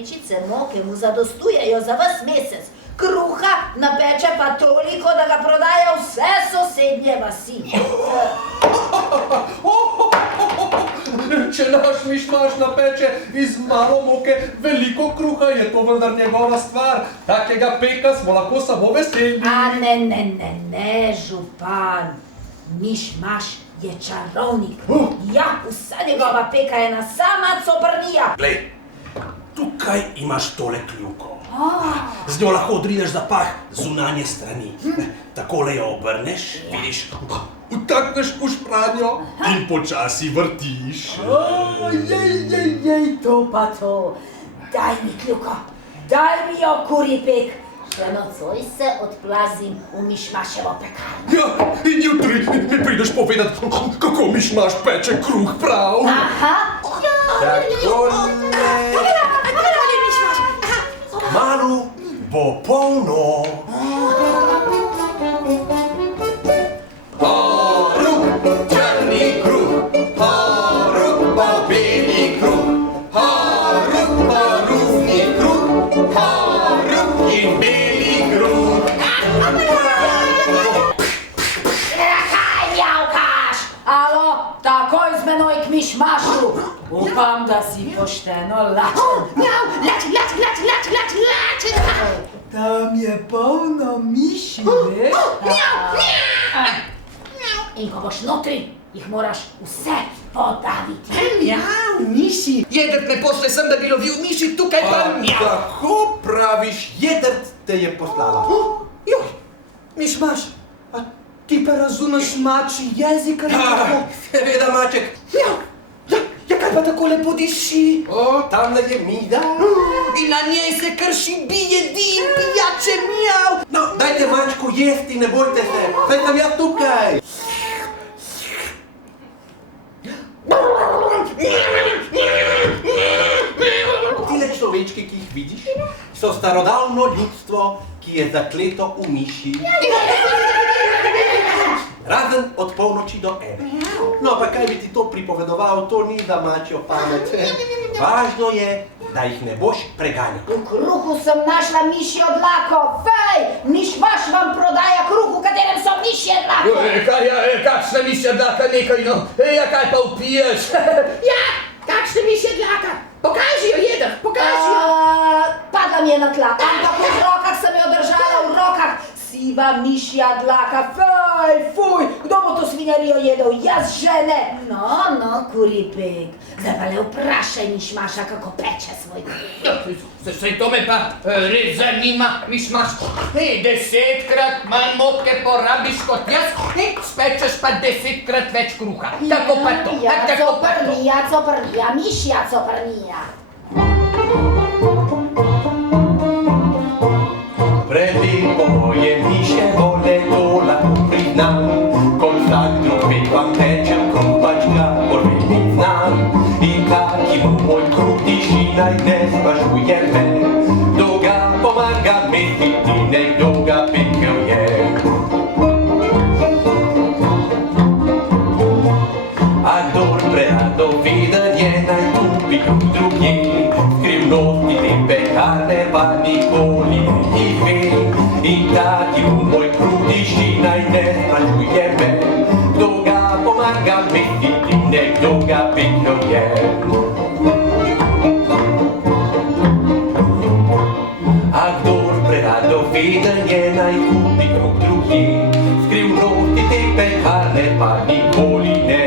vrečice moke mu zadostujejo za ves mesec. Kruha napeče pa toliko, da ga prodaja vse sosednje vasi. Če naš Mišmaš napeče iz malo moke veliko kruha, je to vendar njegova stvar. Takega peka smo lahko samo veseli. A ne, župan. Mišmaš je čarovnik. Ja, vsa njegova peka je ena sama coprnija. Glej, tukaj imaš tole kljuko. Z njo lahko odrineš zapah zunanje strani. Takole jo obrneš, vidiš, Vtakneš v špranjo in počasi vrtiš. To pa to. Daj mi kljuko, daj mi jo, kurji pek. Še nocoj se odplazim v Mišmaševo pekarno. Ja, in jutri mi prideš povedat, kako Mišmaš peče kruh prav. Aha. kmalu bo polno. Horuk, črni kruh, horuk pa beli kruh, horuk pa rufni kruh, horuk in beli kruh. Kaj mjavkaš? Alo, takoj z menoj k Mišmašu. Upam, da si pošteno lačen. Lačen. Tam je polno miši, veš? In ko boš notri, jih moraš vse podaviti. Mjav, miši. Jedrt me pošle sem, da bi lovil miši, tukaj pa mjav. Kako praviš, jedrt te je poslala? Joj, Mišmaš, a ti pa razumeš mačji jezik ali kako? Seveda, maček. Mjav, ja kaj pa tako lepo diši? O, tamle je Mida. In na njej se krši bije dim, pijače mjav. No, dajte mačku jesti, ne bojte se, saj sem jaz tukaj. Tile človečki, ki jih vidiš, so starodavno ljudstvo, ki je zakleto v miši. Razen od polnoči do ene. No, pa kaj bi ti to pripovedoval, to ni za mačjo pamet. Važno je, da jih ne boš preganjal. V kruhu sem našla mišjo dlako. Fej, Mišmaš vam prodaja kruh, v katerem so mišje dlako. Kakšna mišja dlaka, nekaj no. Ja, kaj pa upiješ? Ja, kakšna mišja dlaka? Pokaži jo, jedr, pokaži jo. Padla mi je na tla, ampak v rokah sem jo držala, v rokah. Siva mišja dlaka, fej, fuj, kdo bo to svinjarijo jedel, jaz že ne. No, kurji pek, zdaj pa le vprašaj Mišmaša, kako peče svoj kruh. Saj to me pa res zanima, Mišmaš. 10krat manj motke porabiš kot jaz, spečeš pa 10krat več kruha. Tako pa to, tako pa to. Coprnija, mišja coprnija. Prelepo je mišje vode, to lahko priznam. Kot vsak drug pek vam tečem, kruh pač kakor velik znam. In taki bo moj kruh diši, naj ne sprašuje me. Kdo ga pomaga mesiti, nekdo ga pekel je. A kdor preradoveden je, naj kupi kruh drugje. Skrivnosti te pekarne pa nikoli ne jih ve. In taki bo moj kruh diši, naj ne sprašuje me. Kdo ga pomaga mesiti, nekdo ga pekel je. A kdor preradoveden je, naj kupi kruh drugje. Skrivnosti te pekarne pa nikoli ne